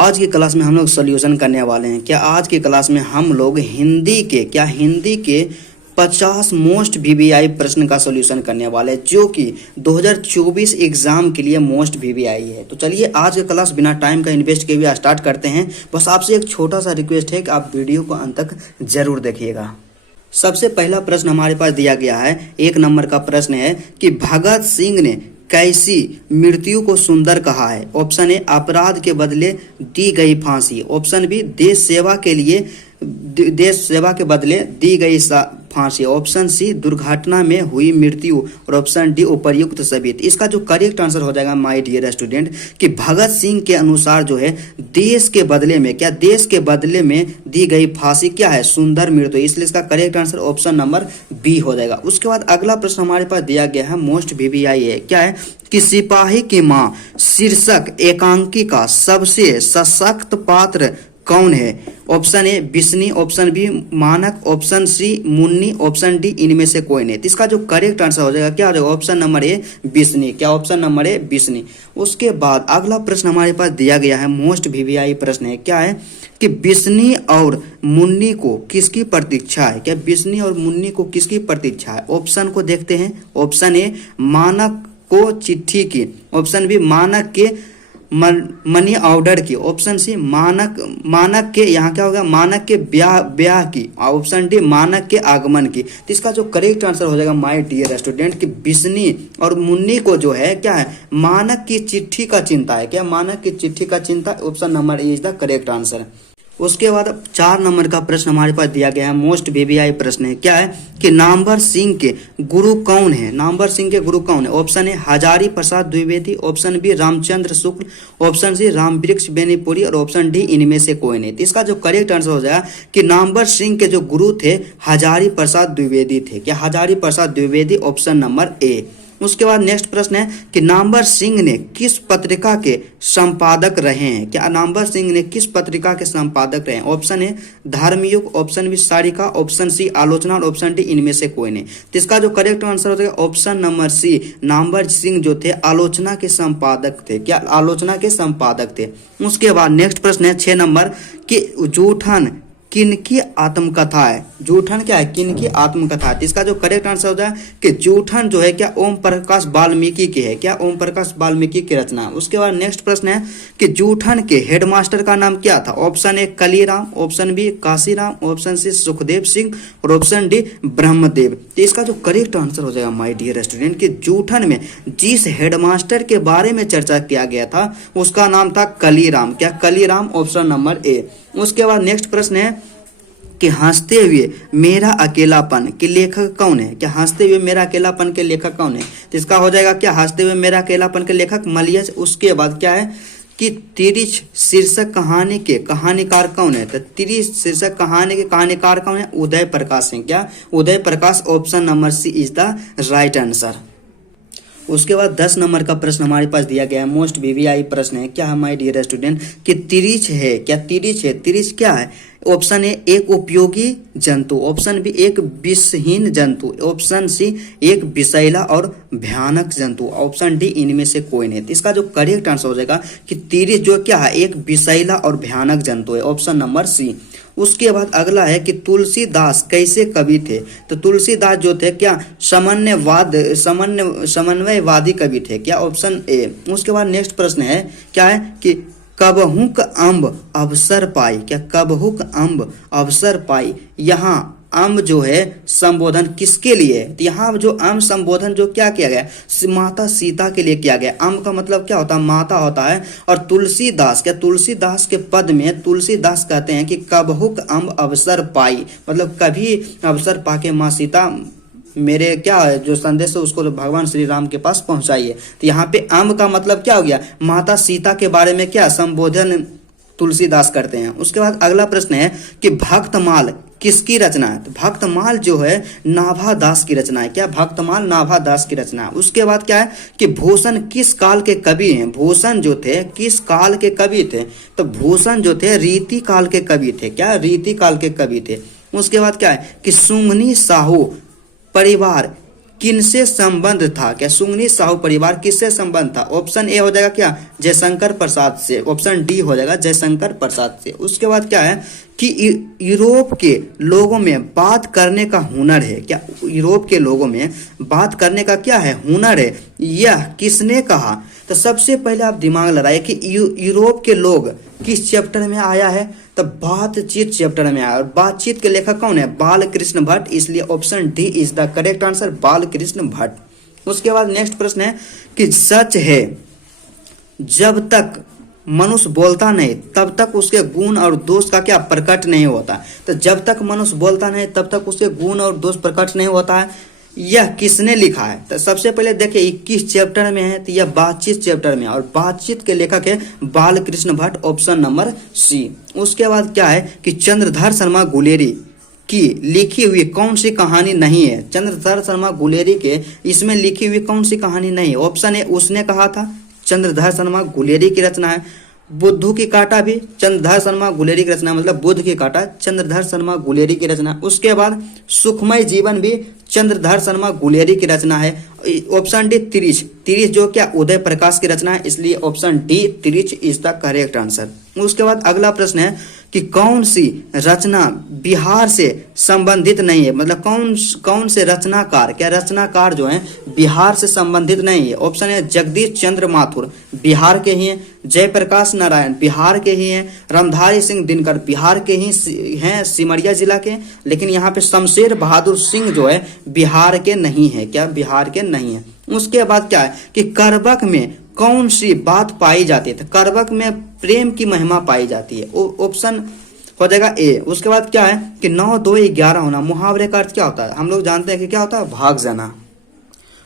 आज की क्लास में हम लोग सॉल्यूशन करने वाले हैं। क्या आज की क्लास में हम लोग हिंदी के 50 मोस्ट वीवीआई प्रश्न का सॉल्यूशन करने वाले हैं, जो कि 2024 एग्जाम के लिए मोस्ट वीवीआई है। तो चलिए आज की क्लास बिना टाइम का इन्वेस्ट किए हुए स्टार्ट करते हैं। बस आपसे एक छोटा सा रिक्वेस्ट है कि आप वीडियो को अंत तक जरूर देखिएगा। सबसे पहला प्रश्न हमारे पास दिया गया है, 1 नंबर का प्रश्न है कि भगत सिंह ने कैसी मृत्यु को सुंदर कहा है। ऑप्शन ए अपराध के बदले दी गई फांसी, ऑप्शन बी देश सेवा के बदले दी गई फांसी, ऑप्शन सी दुर्घटना में हुई मृत्यु और ऑप्शन डी उपर्युक्त सभी। इसका जो करेक्ट आंसर हो जाएगा माय डियर स्टूडेंट कि भगत सिंह के अनुसार जो है देश के बदले में दी गई फांसी क्या है, सुंदर मृत्यु। इसलिए इसका correct answer option number B हो जाएगा। उसके बाद अगला प्रश्न हमारे पास दिया गया है, मोस्ट वीवीआई है, क्या है कि सिपाही की मां शीर्षक एकांकी का सबसे सशक्त पात्र कौन है। Option A Bisni, option B Manak, option C Munni, option D इनमें से कोई नहीं। तो इसका जो करेक्ट आंसर हो जाएगा क्या हो जाएगा, ऑप्शन नंबर ए बिस्नी। क्या ऑप्शन नंबर ए बिस्नी। उसके बाद अगला प्रश्न हमारे पास दिया गया है, मोस्ट वीवीआई प्रश्न है, क्या है कि बिस्नी और मुन्नी को किसकी प्रतीक्षा है। क्या बिस्नी और मुन्नी को किसकी प्रतीक्षा है। ऑप्शन को देखते हैं। ऑप्शन ए मानक को चिट्ठी की, ऑप्शन बी मानक के मनी ऑर्डर की, ऑप्शन सी मानक के यहाँ क्या होगा मानक के ब्याह की, ऑप्शन डी मानक के आगमन की। तो इसका जो करेक्ट आंसर हो जाएगा माय डियर स्टूडेंट कि बिस्नी और मुन्नी को जो है क्या है मानक की चिट्ठी का चिंता है। क्या मानक की चिट्ठी का चिंता, option number A is the correct answer. उसके बाद 4 नंबर का प्रश्न हमारे पास दिया गया है, मोस्ट वीवीआई प्रश्न है, क्या है कि नामवर सिंह के गुरु कौन है। नामवर सिंह के गुरु कौन है। Option A Hazari Prasad Dwivedi, option B Ramchandra Shukla, option C Rambriksh Benipuri और ऑप्शन डी इनमें से कोई नहीं। तो इसका जो करेक्ट आंसर हो जाएगा कि नामवर सिंह के जो गुरु थे हजारी प्रसाद द्विवेदी थे। क्या Hazari Prasad Dwivedi, option number A. उसके बाद नेक्स्ट प्रश्न है कि नामवर सिंह ने किस पत्रिका के संपादक रहे हैं। क्या नामवर सिंह ने किस पत्रिका के संपादक रहे हैं। Option A Dharmyug, option B Sarika, option C Alochana और ऑप्शन डी इनमें से कोई नहीं। तो इसका जो करेक्ट आंसर हो जाएगा option number C, Namvar Singh जो थे आलोचना के संपादक थे। क्या आलोचना के संपादक थे। उसके बाद नेक्स्ट प्रश्न है 6 नंबर कि जूठन किनकी आत्मकथा है। जूठन क्या है, किनकी आत्मकथा है। इसका जो करेक्ट आंसर हो जाए कि जूठन जो है क्या ओम प्रकाश वाल्मीकि की है। क्या ओम प्रकाश वाल्मीकि की रचना। उसके बाद नेक्स्ट प्रश्न है कि जूठन के हेडमास्टर का नाम क्या था। Option A Kaliram, option B Kashiram, option C Sukhdev Singh और ऑप्शन डी ब्रह्मदेव। तो इसका जो करेक्ट आंसर हो जाएगा माय डियर स्टूडेंट कि जूठन में जिस हेडमास्टर के बारे में चर्चा किया गया था उसका नाम था कलीराम। क्या कलीराम, ऑप्शन नंबर ए। उसके बाद नेक्स्ट प्रश्न है कि हंसते हुए मेरा अकेलापन के लेखक कौन है। क्या हंसते हुए मेरा अकेलापन के लेखक कौन है। तो इसका हो जाएगा क्या हंसते हुए मेरा अकेलापन के लेखक मलियस। उसके बाद क्या है कि तिरिछ शीर्षक कहानी के कहानीकार कौन है। तो तिरिछ शीर्षक कहानी के कहानीकार कौन है, उदय प्रकाश सिंह। क्या Uday Prakash, option number C is the right answer. उसके बाद 10 नंबर का प्रश्न हमारे पास दिया गया है, मोस्ट वीवीआई प्रश्न है, क्या है माय डियर स्टूडेंट कि तिरिछ है। क्या तिरिछ है। तिरिछ क्या है। ऑप्शन ए एक उपयोगी जंतु, ऑप्शन बी एक विषहीन जंतु, ऑप्शन सी एक विषैला और भयानक जंतु, ऑप्शन डी इनमें से कोई नहीं। इसका जो करेक्ट आंसर हो जाएगा कि तिरिछ जो क्या है एक विषैला और भयानक जंतु है, ऑप्शन नंबर सी। उसके बाद अगला है कि तुलसीदास कैसे कवि थे। तो तुलसीदास जो थे क्या समन्वयवादी कवि थे। क्या ऑप्शन ए। उसके बाद नेक्स्ट प्रश्न है क्या है कि कबहुक अम्ब अवसर पाई। क्या कबहुक अम्ब अवसर पाई। यहाँ अम्ब जो है संबोधन किसके लिए है। तो यहाँ जो अम्ब संबोधन जो क्या किया गया माता सीता के लिए किया गया। अम्ब का मतलब क्या होता है, माता होता है। और तुलसीदास, क्या तुलसीदास के पद में तुलसीदास कहते हैं कि कबहुक अम्ब अवसर पाई, मतलब कभी अवसर पाके माँ सीता मेरे क्या जो संदेश है उसको भगवान श्री राम के पास पहुंचाइए। तो यहाँ पे अम्ब का मतलब क्या हो गया, माता सीता के बारे में क्या संबोधन तुलसीदास करते हैं। उसके बाद अगला प्रश्न है कि भक्तमाल किसकी रचना है। तो भक्तमाल जो है नाभादास की रचना है। क्या भक्तमाल नाभादास की रचना है। उसके बाद क्या है कि भूषण किस काल के कवि हैं। भूषण जो थे किस काल के कवि थे। तो भूषण जो थे रीति काल के कवि थे। क्या रीति काल के कवि थे। उसके बाद क्या है कि सुंगनी साहू परिवार किनसे संबंध था? क्या सुंगनी साहू परिवार किससे संबंध था? ऑप्शन ए हो जाएगा क्या, जयशंकर प्रसाद से। ऑप्शन डी हो जाएगा जयशंकर प्रसाद से। उसके बाद क्या है कि यूरोप के लोगों में बात करने का हुनर है। क्या यूरोप के लोगों में बात करने का क्या है, हुनर है, यह किसने कहा? तो सबसे पहले आप दिमाग लगाइए कि यूरोप के लोग किस चैप्टर में आया है, तो बातचीत चैप्टर में आया। और बातचीत के लेखक कौन है? बालकृष्ण भट्ट, इसलिए option D is the correct answer, Balkrishna Bhatt. उसके बाद नेक्स्ट प्रश्न है कि सच है जब तक मनुष्य बोलता नहीं तब तक उसके गुण और दोष का क्या प्रकट नहीं होता। तो जब तक मनुष्य बोलता नहीं तब तक उसके गुण और दोष प्रकट नहीं होता है, यह किसने लिखा है? तो सबसे पहले देखिए 21 चैप्टर में है, तो यह बातचीत चैप्टर में है और बातचीत के लेखक है Balkrishna Bhatt, option number C. उसके बाद क्या है कि चंद्रधर शर्मा गुलेरी की लिखी हुई कौन सी कहानी नहीं है? चंद्रधर शर्मा गुलेरी के इसमें लिखी हुई कौन सी कहानी नहीं है? ऑप्शन ए उसने कहा था, चंद्रधर शर्मा गुलेरी की रचना है। बुद्धू की काटा भी चंद्रधर शर्मा गुलेरी की रचना, मतलब बुद्ध की काटा चंद्रधर शर्मा गुलेरी की रचना। उसके बाद सुखमय जीवन भी चंद्रधर शर्मा गुलेरी की रचना है। ऑप्शन डी तिरिच, तिरिच जो क्या उदय प्रकाश की रचना है, इसलिए ऑप्शन डी तिरिच इज द करेक्ट आंसर। उसके बाद अगला प्रश्न है कि कौन सी रचना बिहार से संबंधित नहीं है? मतलब कौन से रचनाकार, क्या रचनाकार जो है बिहार से संबंधित नहीं है? ऑप्शन है जगदीश चंद्र माथुर, बिहार के ही हैं। जयप्रकाश नारायण बिहार के ही हैं। रामधारी सिंह दिनकर बिहार के ही हैं, सिमरिया जिला के। लेकिन यहाँ पे शमशेर बहादुर सिंह जो है बिहार के नहीं है। क्या बिहार के नहीं है? उसके बाद क्या है कि करबक में कौन सी बात पाई जाती है? तो करबक में प्रेम की महिमा पाई जाती है, ऑप्शन हो जाएगा ए। उसके बाद क्या है कि 9 2 11 होना, मुहावरे का अर्थ क्या होता है? हम लोग जानते हैं कि क्या होता है, भाग जाना।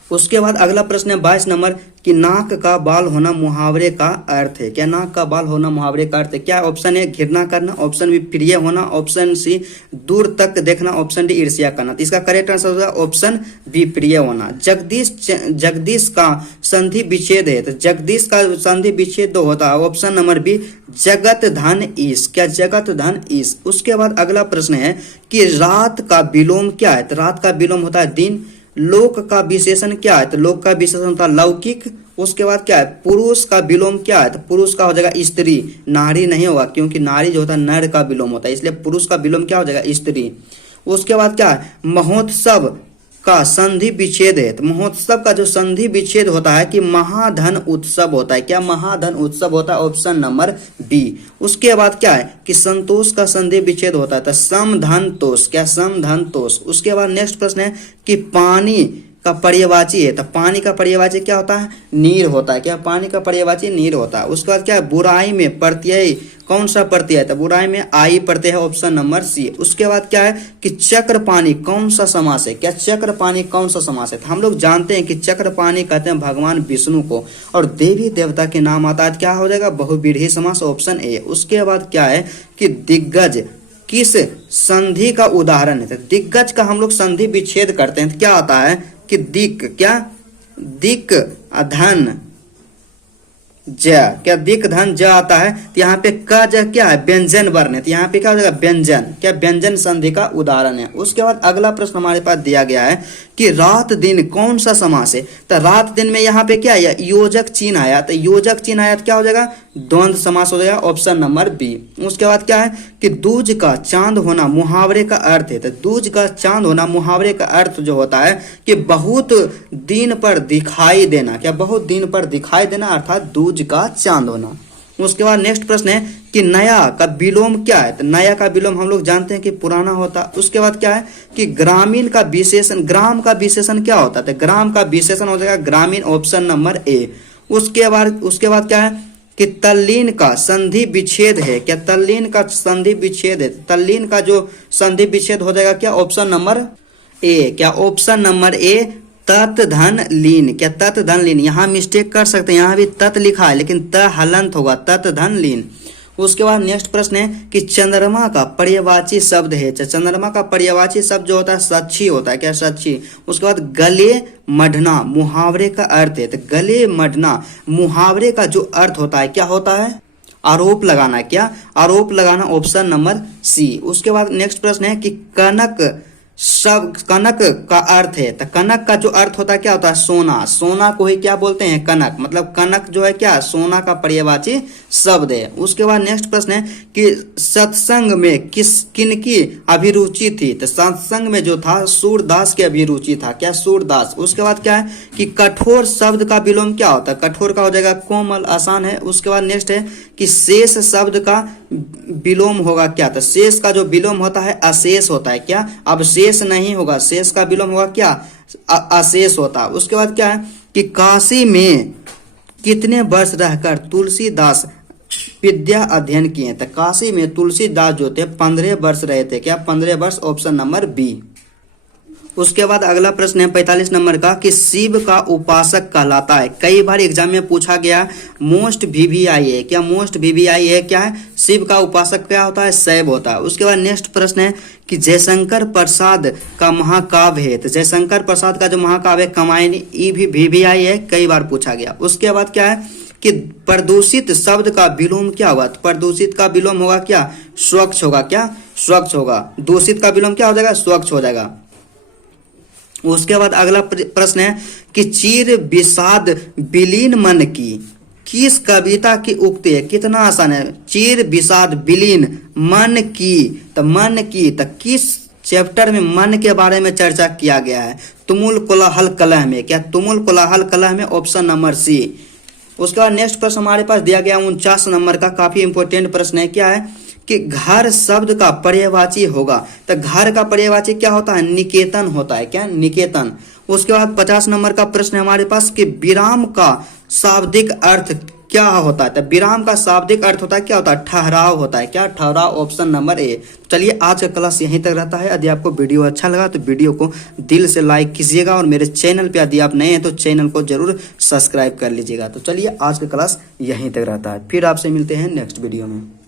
उसके बाद अगला प्रश्न है 22 नंबर कि नाक का बाल होना मुहावरे का अर्थ है। क्या नाक का बाल होना मुहावरे का अर्थ है? क्या ऑप्शन है घृणा करना, ऑप्शन बी प्रिय होना, ऑप्शन सी दूर तक देखना, ऑप्शन डी ईर्ष्या करना। तो इसका करेक्ट आंसर होगा ऑप्शन बी प्रिय होना। जगदीश का संधि विच्छेद है, तो जगदीश का संधि विच्छेद दो होता है, ऑप्शन नंबर बी जगत धन ईश। क्या जगत धन ईश। उसके बाद अगला प्रश्न है कि रात का विलोम क्या है? तो रात का विलोम होता है दिन। लोक का विशेषण क्या है? तो लोक का विशेषण होता है लौकिक। उसके बाद क्या है पुरुष का विलोम क्या है? तो पुरुष का हो जाएगा स्त्री, नारी नहीं होगा, क्योंकि नारी जो होता है नर का विलोम होता है, इसलिए पुरुष का विलोम क्या हो जाएगा, स्त्री। उसके बाद क्या है महोत्सव का संधि विच्छेद है। तो महोत्सव का जो संधि विच्छेद होता है कि महाधन उत्सव होता है। क्या महाधन उत्सव होता है? Option number B. उसके बाद क्या है कि संतोष का संधि विच्छेद होता है, तो समधन तोष। क्या समधन तोष। उसके बाद नेक्स्ट प्रश्न है कि पानी का पर्यायवाची है, तो पानी का पर्यायवाची क्या होता है? नीर होता है। क्या पानी का पर्यायवाची नीर होता है। उसके बाद क्या है बुराई में प्रत्यय कौन सा प्रत्यय है? तो बुराई में आई प्रत्यय है, ऑप्शन नंबर सी। उसके बाद क्या है कि चक्रपाणी कौन सा समास है? क्या चक्रपाणी कौन सा समास है? तो हम लोग जानते हैं कि चक्रपाणी कहते हैं भगवान विष्णु को, और देवी देवता के नाम आता है, क्या हो जाएगा बहुव्रीहि समास, ऑप्शन ए। उसके बाद क्या है कि दिग्गज किस संधि का उदाहरण है? तो दिग्गज का हम लोग संधि विच्छेद करते हैं, तो क्या आता है कि दिक, क्या दिक धन ज। क्या दिक धन ज आता है, तो यहाँ पे क ज क्या है व्यंजन वर्ण है, तो यहाँ पे क्या हो जाएगा व्यंजन। क्या व्यंजन संधि का उदाहरण है। उसके बाद अगला प्रश्न हमारे पास दिया गया है कि रात दिन कौन सा समास है? तो रात दिन में यहाँ पे क्या है योजक चिन्ह आया, तो योजक चिन्ह आया तो क्या हो जाएगा द्वंद्व समास हो जाएगा, ऑप्शन नंबर बी। उसके बाद क्या है कि दूज का चांद होना मुहावरे का अर्थ है। तो दूज का चांद होना मुहावरे का अर्थ जो होता है कि बहुत दिन पर दिखाई देना। क्या बहुत दिन पर दिखाई देना, अर्थात दूज का चांद होना। उसके बाद नेक्स्ट प्रश्न है कि नया का विलोम क्या है? तो नया का विलोम हम लोग जानते हैं कि पुराना होता। उसके बाद क्या है कि ग्रामीण का विशेषण, ग्राम का विशेषण क्या होता है? तो ग्राम का विशेषण हो जाएगा ग्रामीण, ऑप्शन नंबर ए। उसके बाद क्या है कि तल्लीन का संधि विच्छेद है। क्या तल्लीन का संधि विच्छेद है? तल्लीन का जो संधि विच्छेद हो जाएगा क्या, ऑप्शन नंबर ए। क्या ऑप्शन नंबर ए तत् धन लीन। क्या तत् धन लीन, यहाँ मिस्टेक कर सकते हैं, यहाँ भी तत् लिखा है लेकिन त हलंत होगा, तत् धन लीन। उसके बाद नेक्स्ट प्रश्न है कि चंद्रमा का पर्यायवाची शब्द है। चंद्रमा का पर्यायवाची शब्द जो होता है सच्ची होता है। क्या सच्ची। उसके बाद गले मढ़ना मुहावरे का अर्थ है। तो गले मढ़ना मुहावरे का जो अर्थ होता है क्या होता है, आरोप लगाना। क्या आरोप लगाना, ऑप्शन नंबर सी। उसके बाद नेक्स्ट प्रश्न है कि कनक सब कनक का अर्थ है, तो कनक का जो अर्थ होता है क्या होता है, सोना। सोना को ही क्या बोलते हैं, कनक। मतलब कनक जो है क्या, सोना का पर्यायवाची शब्द है। उसके बाद नेक्स्ट प्रश्न है कि सत्संग में किनकी अभिरुचि थी, तो सत्संग में जो था सूरदास की अभिरुचि था, क्या, सूरदास। उसके बाद क्या है कि कठोर शब्द का विलोम क्या होता है, कठोर का हो जाएगा कोमल, आसान है। उसके बाद नेक्स्ट है कि शेष शब्द का विलोम होगा क्या, तो शेष का जो विलोम होता है अशेष होता है, क्या, अब शेष नहीं होगा, शेष का विलोम होगा क्या, अशेष होता है। उसके बाद क्या है कि काशी में कितने वर्ष रहकर तुलसीदास विद्या अध्ययन किए, तो काशी में तुलसीदास जो थे 15 वर्ष रहे थे, क्या, 15 वर्ष, ऑप्शन नंबर बी। उसके बाद अगला प्रश्न है 45 नंबर का कि शिव का उपासक कहलाता है। कई बार एग्जाम में पूछा गया, मोस्ट वीवीआई है, क्या, मोस्ट वीवीआई है, क्या है, शिव का उपासक क्या होता है, शैव होता है। उसके बाद नेक्स्ट प्रश्न है कि जयशंकर प्रसाद का महाकाव्य है, तो जयशंकर प्रसाद का जो महाकाव्य है कामायनी, ई भी वीवीआई है, कई बार पूछा गया। उसके बाद क्या है कि प्रदूषित शब्द का विलोम क्या होगा, तो प्रदूषित का विलोम होगा क्या, स्वच्छ होगा, क्या, स्वच्छ होगा। दूषित का विलोम क्या हो जाएगा, स्वच्छ हो जाएगा। उसके बाद अगला प्रश्न है कि चीर विषाद विलीन मन की किस कविता की उक्ति है, कितना आसान है, चीर विषाद विलीन मन की, तो मन की, तो किस चैप्टर में मन के बारे में चर्चा किया गया है, तुमुल कोलाहल कलह में, क्या, तुमुल कोलाहल कलह में, ऑप्शन नंबर सी। उसके बाद नेक्स्ट प्रश्न हमारे पास दिया गया 49 नंबर का, काफी इंपॉर्टेंट प्रश्न है, क्या है कि घर शब्द का पर्यायवाची होगा, तो घर का पर्यायवाची क्या होता है, निकेतन होता है, क्या, निकेतन। उसके बाद 50 नंबर का प्रश्न है हमारे पास कि विराम का शाब्दिक अर्थ क्या होता है, तो विराम का शाब्दिक अर्थ होता है क्या होता है, ठहराव होता है, क्या, ठहराव, ऑप्शन नंबर ए। चलिए आज का क्लास यहीं तक रहता है। यदि आपको वीडियो अच्छा लगा तो वीडियो को दिल से लाइक कीजिएगा और मेरे चैनल पे यदि आप नए हैं तो चैनल को जरूर सब्सक्राइब कर लीजिएगा। तो चलिए आज का क्लास यहीं तक रहता है, फिर आपसे मिलते हैं नेक्स्ट वीडियो में।